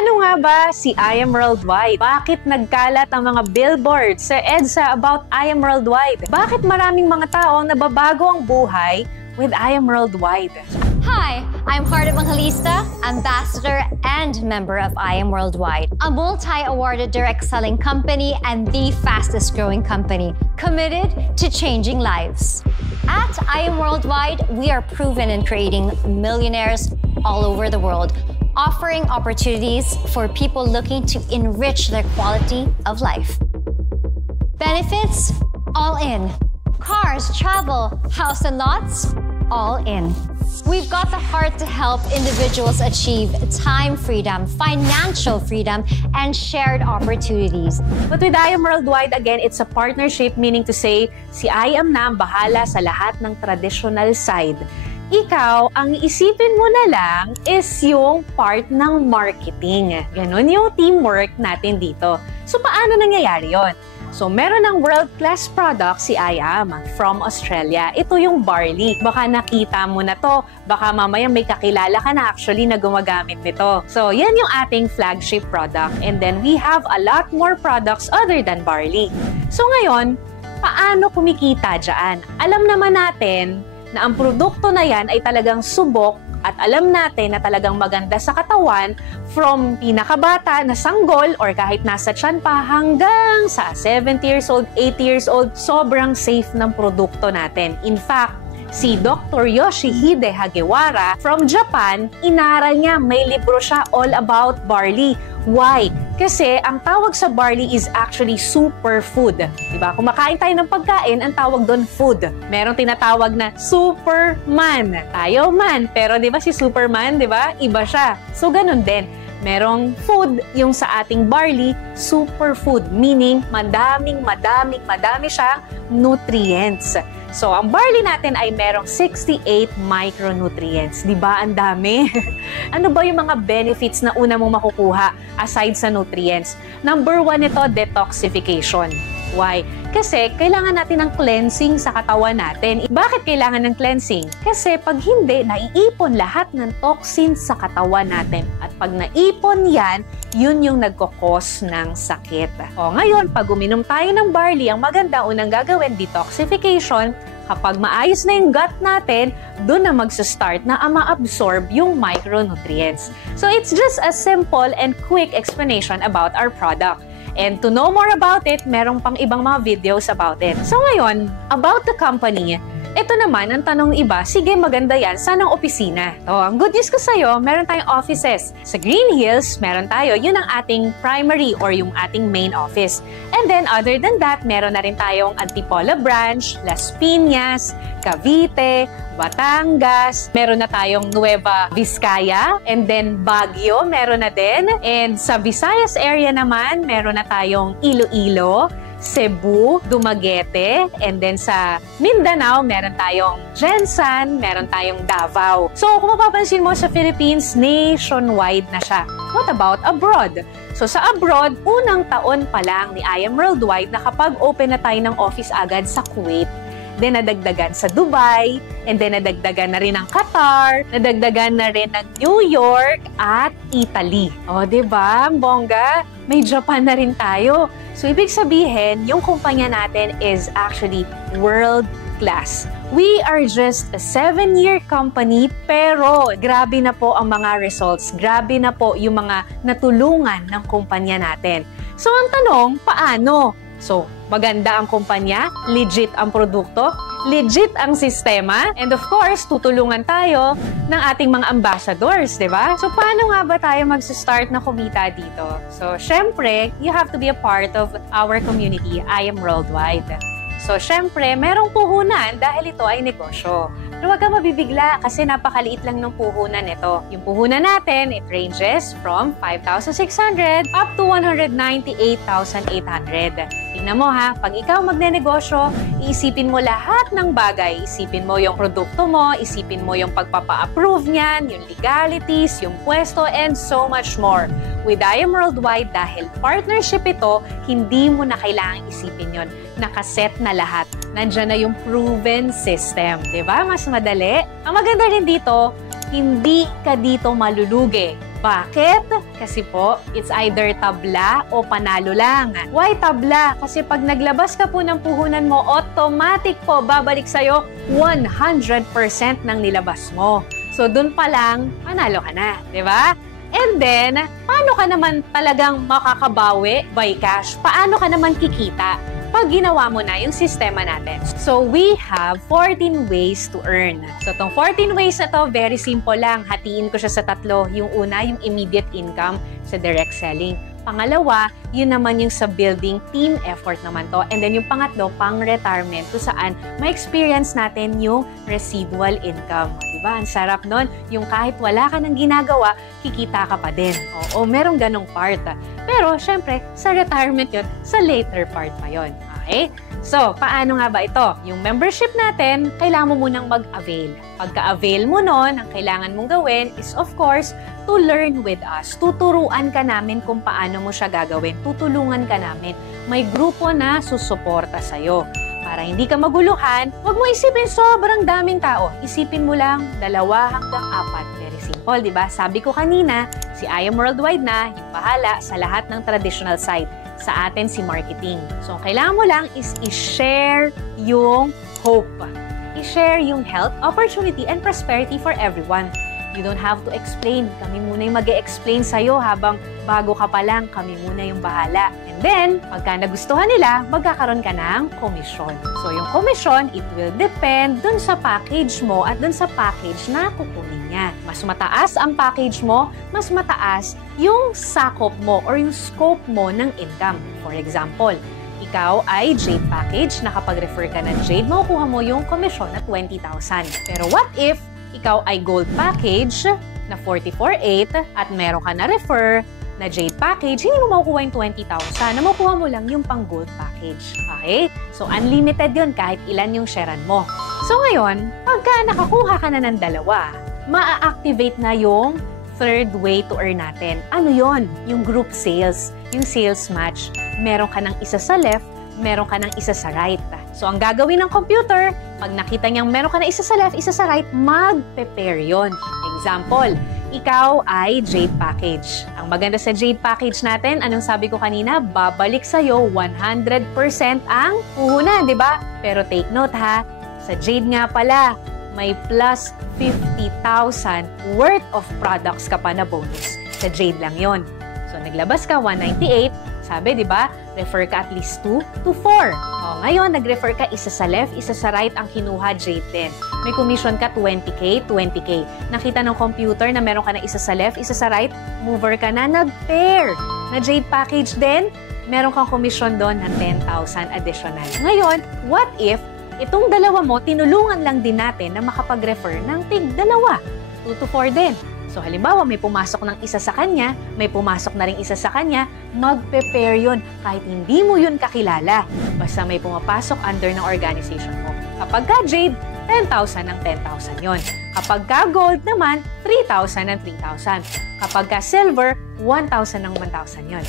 Ano nga ba si I Am Worldwide? Bakit nagkalat ang mga billboards sa EDSA about I Am Worldwide? Bakit maraming mga tao ang nababago ang buhay with I Am Worldwide? Hi, I'm Heart Evangelista, ambassador and member of I Am Worldwide, a multi-awarded direct selling company and the fastest growing company committed to changing lives. At I Am Worldwide, we are proven in creating millionaires all over the world, offering opportunities for people looking to enrich their quality of life. Benefits, all in. Cars, travel, house and lots, all in. We've got the heart to help individuals achieve time freedom, financial freedom, and shared opportunities. But with I Am Worldwide, again, it's a partnership, meaning to say, si I Am na ang bahala sa lahat ng traditional side. Ikaw, ang isipin mo na lang is yung part ng marketing. Ganon yung teamwork natin dito. So, paano nangyayari yon? So, meron ng world-class product si I Am from Australia. Ito yung barley. Baka nakita mo na to. Baka mamaya may kakilala ka na actually na gumagamit nito. So, yan yung ating flagship product. And then, we have a lot more products other than barley. So, ngayon, paano kumikita dyan? Alam naman natin na ang produkto na yan ay talagang subok at alam natin na talagang maganda sa katawan from pinakabata na sanggol or kahit nasa tiyan pa hanggang sa 70 years old, 80 years old, sobrang safe ng produkto natin. In fact, si Dr. Yoshihide Hagiwara from Japan, inaral niya, may libro siya all about barley. Why? Kasi ang tawag sa barley is actually superfood. Diba? Kung makain tayo ng pagkain, ang tawag doon food. Merong tinatawag na Superman. Tayo man. Pero diba si Superman, diba? Iba siya. So ganun din. Merong food yung sa ating barley, superfood. Meaning, madami siyang nutrients. So, ang barley natin ay merong 68 micronutrients. Di ba? Ang dami. Ano ba yung mga benefits na una mong makukuha aside sa nutrients? Number 1 ito, detoxification. Why? Kasi kailangan natin ng cleansing sa katawan natin. Bakit kailangan ng cleansing? Kasi pag hindi, naiipon lahat ng toxins sa katawan natin. At pag naipon yan, yun yung nagkakos ng sakit. O ngayon, pag uminom tayo ng barley, ang maganda unang gagawin, detoxification. Kapag maayos na yung gut natin, doon na magsa-start na ma-absorb yung micronutrients. So it's just a simple and quick explanation about our product. And to know more about it, merong pang ibang mga videos about it. So ngayon, about the company, ito naman, ang tanong iba, sige maganda yan, saan ang opisina? Ang good news ko sa'yo, meron tayong offices. Sa Green Hills, meron tayo, yun ang ating primary or yung ating main office. And then other than that, meron na rin tayong Antipolo branch, Las Piñas, Cavite, Batangas, meron na tayong Nueva Vizcaya, and then Baguio, meron na din. And sa Visayas area naman, meron na tayong Iloilo, Cebu, Dumaguete, and then sa Mindanao, meron tayong Jensan, meron tayong Davao. So, kung mapapansin mo sa Philippines, nationwide na siya. What about abroad? So, sa abroad, unang taon pa lang ni I Am Worldwide na kapag open na tayo ng office agad sa Kuwait, then nadagdagan sa Dubai, and then nadagdagan na rin ng Qatar, nadagdagan na rin ng New York at Italy. O, diba? Bongga, may Japan na rin tayo. So, ibig sabihin, yung kumpanya natin is actually world class. We are just a 7-year company, pero grabe na po ang mga results. Grabe na po yung mga natulungan ng kumpanya natin. So, ang tanong, paano? So, maganda ang kumpanya, legit ang produkto, legit ang sistema, and of course, tutulungan tayo ng ating mga ambassadors, di ba? So, paano nga ba tayo mag-start na kumita dito? So, syempre, you have to be a part of our community, I Am Worldwide. So, syempre, merong puhunan dahil ito ay negosyo. Pero huwag kang mabibigla kasi napakaliit lang ng puhunan ito. Yung puhunan natin, it ranges from 5,600 up to 198,800. Tingnan mo ha, pag ikaw magnenegosyo, iisipin mo lahat ng bagay. Isipin mo yung produkto mo, isipin mo yung pagpapa-approve niyan, yung legalities, yung pwesto, and so much more. With I Am Worldwide, dahil partnership ito, hindi mo na kailangang isipin yon. Nakaset na lahat. Nandiyan na yung proven system. Diba? Mas madali. Ang maganda rin dito, hindi ka dito malulugi. Bakit? Kasi po, it's either tabla o panalo lang. Why tabla? Kasi pag naglabas ka po ng puhunan mo, automatic po babalik sa'yo 100% ng nilabas mo. So, dun pa lang, panalo ka na, di ba? And then, paano ka naman talagang makakabawi by cash? Paano ka naman kikita pag ginawa mo na yung sistema natin? So, we have 14 ways to earn. So, itong 14 ways na to, very simple lang. Hatiin ko siya sa tatlo. Yung una, yung immediate income sa direct selling. Pangalawa, yun naman yung sa building team effort naman to. And then yung pangatlo, pang-retirement, kung saan ma-experience natin yung residual income. Diba? Ang sarap nun. Yung kahit wala ka nang ginagawa, kikita ka pa din. Oo, merong ganong part. Pero, syempre, sa retirement yun, sa later part pa yun. Okay? So, paano nga ba ito? Yung membership natin, kailangan mo munang mag-avail. Pagka-avail mo nun, ang kailangan mong gawin is, of course, to learn with us. Tuturuan ka namin kung paano mo siya gagawin. Tutulungan ka namin. May grupo na susuporta sa'yo. Para hindi ka maguluhan, huwag mo isipin sobrang daming tao. Isipin mo lang 2 hanggang 4. Very simple, di ba? Sabi ko kanina, si I Am Worldwide na yung bahala sa lahat ng traditional site. Sa atin, si marketing. So, ang kailangan mo lang is i-share yung hope. I-share yung health, opportunity, and prosperity for everyone. You don't have to explain. Kami muna yung mag-e-explain sa'yo habang bago ka pa lang, kami muna yung bahala. And then, pagka nagustuhan nila, magkakaroon ka ng komisyon. So, yung komisyon, it will depend dun sa package mo at dun sa package na kukunin niya. Mas mataas ang package mo, mas mataas yung sakop mo or yung scope mo ng income. For example, ikaw ay Jade package, nakapag-refer ka ng Jade, makukuha mo yung komisyon na 20,000. Pero what if ikaw ay gold package na 44,800 at meron ka na refer na Jade package, hindi mo makukuha yung 20,000. Na makukuha mo lang yung pang gold package. Okay? So, unlimited yun kahit ilan yung sharean mo. So, ngayon, pagka nakakuha ka na ng 2, maa-activate na yung third way to earn natin. Ano yon? Yung group sales. Yung sales match. Meron ka ng isa sa left, meron ka ng isa sa right. So, ang gagawin ng computer, pag nakita niyang meron ka na isa sa left, isa sa right, mag-prepare yun. Example, ikaw ay Jade package. Ang maganda sa Jade package natin, anong sabi ko kanina, babalik sa'yo 100% ang puhunan, di ba? Pero take note ha, sa Jade nga pala, may plus 50,000 worth of products ka pa na bonus. Sa Jade lang yon. So, naglabas ka 198, sabi, di ba? Refer ka at least 2 to 4. O, ngayon, nag-refer ka isa sa left, isa sa right ang kinuha, Jade din. May commission ka 20K, 20K. Nakita ng computer na meron ka na isa sa left, isa sa right, mover ka na, nag-pair. Na Jade package din, meron kang commission doon na 10,000 additional. Ngayon, what if itong 2 mo, tinulungan lang din natin na makapag-refer ng tig 2, 2 to 4 din. So, halimbawa, may pumasok ng isa sa kanya, may pumasok na rin isa sa kanya, mag-prepare yun kahit hindi mo yun kakilala. Basta may pumapasok under ng organization mo. Kapag ka Jade, 10,000 ng 10,000 yun. Kapag ka Gold naman, 3,000 ng 3,000. Kapag ka Silver, 1,000 ng 1,000 yun.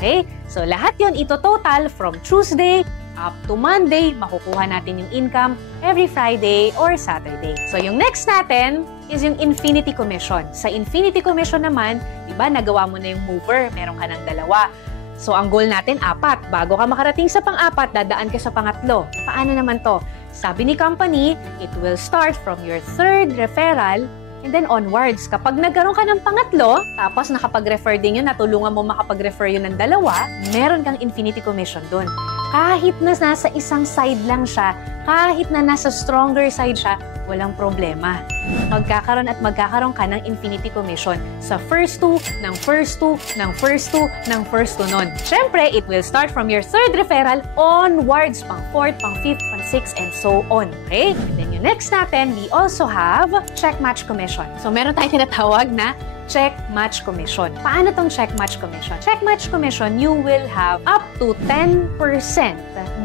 Okay? So, lahat yun ito total from Tuesday up to Monday, makukuha natin yung income every Friday or Saturday. So, yung next natin is yung Infinity Commission. Sa Infinity Commission naman, di ba, nagawa mo na yung mover, meron ka ng 2. So, ang goal natin, 4. Bago ka makarating sa pang-4, dadaan ka sa pangatlo. Paano naman to? Sabi ni company, it will start from your 3rd referral and then onwards. Kapag nagkaroon ka ng pangatlo, tapos nakapag-refer din yun, natulungan mo makapag-refer yun ng 2, meron kang Infinity Commission dun. Kahit na nasa isang side lang siya, kahit na nasa stronger side siya, walang problema. Magkakaroon at magkakaroon ka ng Infinity Commission sa first 2, ng first 2, ng first 2, ng first 2 nun. Siyempre, it will start from your 3rd referral onwards, pang 4th, pang 5th, pang 6th, and so on. Okay? And then yung next natin, we also have Check Match Commission. So, meron tayong tinatawag na Check Match Commission. Paano tong Check Match Commission? Check Match Commission, you will have up to 10%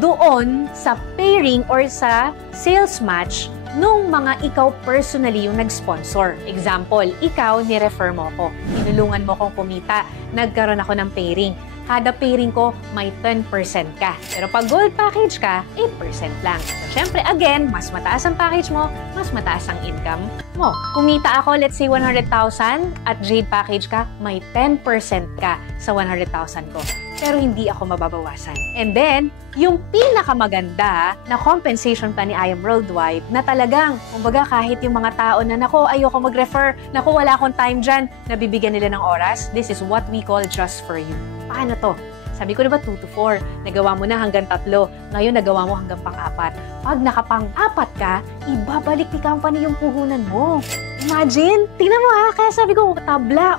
doon sa pairing or sa sales match nung mga ikaw personally yung nag-sponsor. Example, ikaw, ni-refer mo ko. Tinulungan mo kong kumita. Nagkaroon ako ng pairing. kada pairing ko may 10% ka. Pero pag gold package ka, 8% lang. So, syempre, again, mas mataas ang package mo, mas mataas ang income mo. Kumita ako, let's say 100,000 at Jade package ka, may 10% ka sa 100,000 ko. Pero hindi ako mababawasan. And then, yung pinakamaganda na compensation plan ni I Am Worldwide na talagang, kumbaga kahit yung mga tao na, nako, ayoko mag-refer, nako, wala akong time dyan, nabibigyan nila ng oras, this is what we call just for you. Paano to? Sabi ko diba 2 to 4, nagawa mo na hanggang 3, ngayon nagawa mo hanggang pang-4. Pag nakapang-4 ka, ibabalik ni company yung puhunan mo. Imagine, tingnan mo ha, kaya sabi ko, tabla,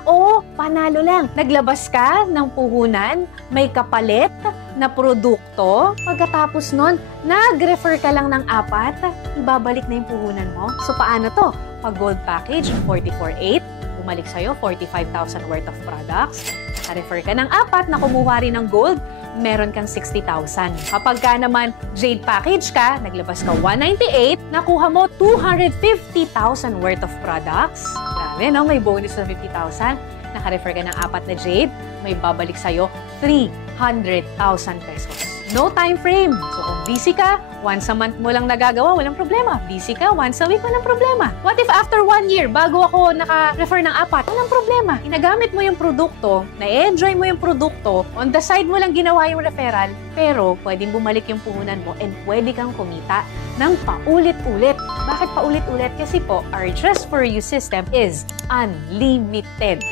panalo lang. Naglabas ka ng puhunan, may kapalit na produkto, pagkatapos nun, nag-refer ka lang ng 4, ibabalik na yung puhunan mo. So paano to? Pag gold package, 44,800, bumalik sa'yo, 45,000 worth of products. Naka-refer ka ng 4 na kumuha rin ng gold, meron kang 60,000. Kapag ka naman Jade package ka, naglabas ka 198, nakuha mo 250,000 worth of products. Grabe, no? May bonus na 50,000. Naka-refer ka ng 4 na Jade, may babalik sa'yo 300,000 pesos. No time frame. So kung busy ka, once a month mo lang nagagawa, walang problema. Busy ka, once a week, walang problema. What if after 1 year, bago ako naka-refer ng 4, walang problema. Inagamit mo yung produkto, na-enjoy mo yung produkto, on the side mo lang ginawa yung referral, pero pwedeng bumalik yung puhunan mo and pwede kang kumita ng paulit-ulit. Bakit paulit-ulit? Kasi po, our Just For You system is unlimited.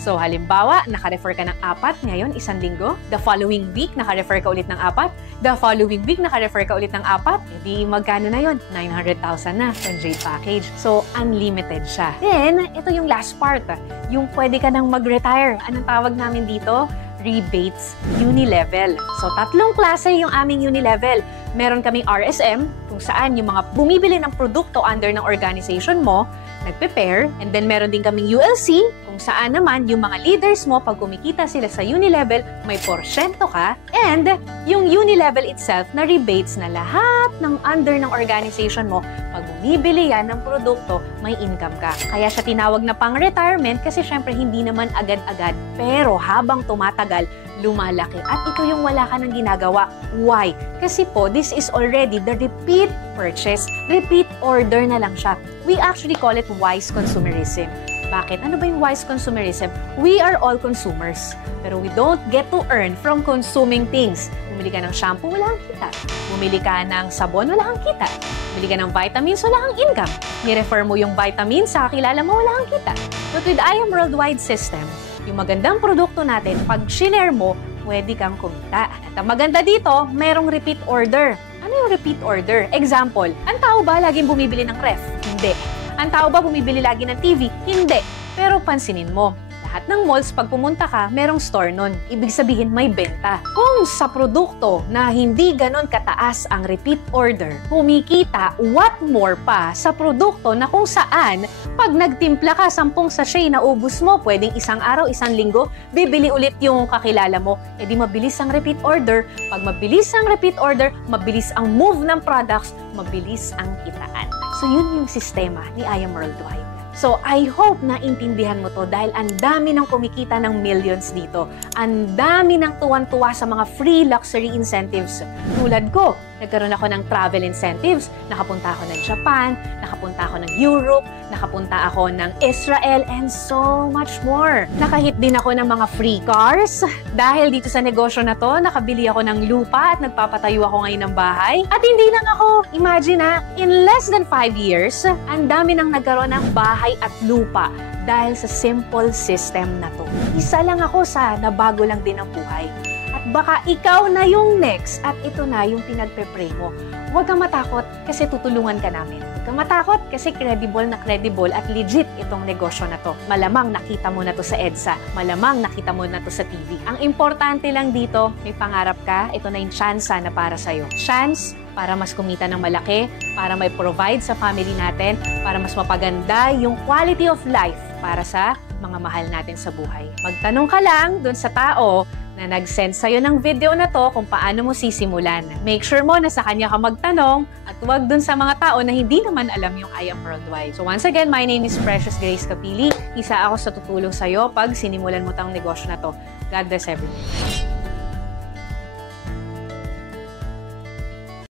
So, halimbawa, naka-refer ka ng 4, ngayon, 1 linggo. The following week, naka-refer ka ulit ng 4. The following week, naka-refer ka ulit ng 4. Edi, magkano na yun? 900,000 na yung Jade package. So, unlimited siya. Then, ito yung last part. Yung pwede ka nang mag-retire. Anong tawag namin dito? Rebates Unilevel. So, 3 klase yung aming Unilevel. Meron kaming RSM, kung saan yung mga bumibili ng produkto under ng organization mo, nagpe-pair. And then, meron din kaming ULC, kung saan naman yung mga leaders mo, pag kumikita sila sa Unilevel, may porsyento ka. And yung Unilevel itself na rebates na lahat ng under ng organization mo, pag bumibili yan ng produkto, may income ka. Kaya siya tinawag na pang-retirement kasi syempre hindi naman agad-agad. Pero habang tumatagal, lumalaki. At ito yung wala ka nang ginagawa. Why? Kasi po, this is already the repeat purchase. Repeat order na lang siya. We actually call it wise consumerism. Bakit? Ano ba yung wise consumerism? We are all consumers. Pero we don't get to earn from consuming things. Bumili ka ng shampoo, wala kang kita. Bumili ka ng sabon, wala kang kita. Bumili ka ng vitamins, wala kang income. Ni-refer mo yung vitamins, sa kakilala mo, wala kang kita. But with I Am Worldwide system, yung magandang produkto natin, pag shinare mo, pwede kang kumita. At ang maganda dito, merong repeat order. Ano yung repeat order? Example, ang tao ba laging bumibili ng ref? Hindi. Ang tao ba bumibili lagi ng TV? Hindi. Pero pansinin mo, lahat ng malls, pag pumunta ka, merong store nun. Ibig sabihin, may benta. Kung sa produkto na hindi ganon kataas ang repeat order, kumikita, what more pa sa produkto na kung saan, pag nagtimpla ka, 10 sachet na ubus mo, pwedeng 1 araw, 1 linggo, bibili ulit yung kakilala mo, edi mabilis ang repeat order. Pag mabilis ang repeat order, mabilis ang move ng products, mabilis ang kitaan. So yun yung sistema ni I Am Worldwide. So, I hope na intindihan mo to dahil ang dami ng kumikita ng millions dito. Ang dami ng tuwan-tuwa sa mga free luxury incentives. Tulad ko, nagkaroon ako ng travel incentives. Nakapunta ako ng Japan, nakapunta ako ng Europe, nakapunta ako ng Israel, and so much more. Nakahit din ako ng mga free cars. Dahil dito sa negosyo na to, nakabili ako ng lupa at nagpapatayo ako ngayon ng bahay. At hindi lang ako, imagine ha, in less than 5 years, ang dami nang nagkaroon ng bahay at lupa dahil sa simple system na to. Isa lang ako sa nabago lang din ang buhay. At baka ikaw na yung next at ito na yung pinagpe-pray mo. Huwag kang matakot kasi tutulungan ka namin. Huwag kang matakot kasi credible at legit itong negosyo na to. Malamang nakita mo na to sa EDSA. Malamang nakita mo na to sa TV. Ang importante lang dito, may pangarap ka, ito na yung chance na para sa'yo. Chance para mas kumita ng malaki, para may provide sa family natin, para mas mapaganda yung quality of life para sa mga mahal natin sa buhay. Magtanong ka lang dun sa tao na nag-send sa'yo ng video na to kung paano mo sisimulan. Make sure mo na sa kanya ka magtanong at huwag dun sa mga tao na hindi naman alam yung I Am Worldwide. So once again, my name is Precious Grace Capili. Isa ako sa tutulong sa'yo pag sinimulan mo tang negosyo na to. God bless everyone.